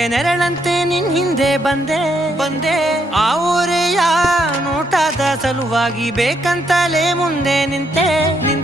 ನೆರಳಂತೆ ನಿನ್ ಹಿಂದೆ ಬಂದೆ ಆ ಊರೆಯ ನೋಟದ ಸಲುವಾಗಿ ಬೇಕಂತಲೇ ಮುಂದೆ ನಿಂತೆ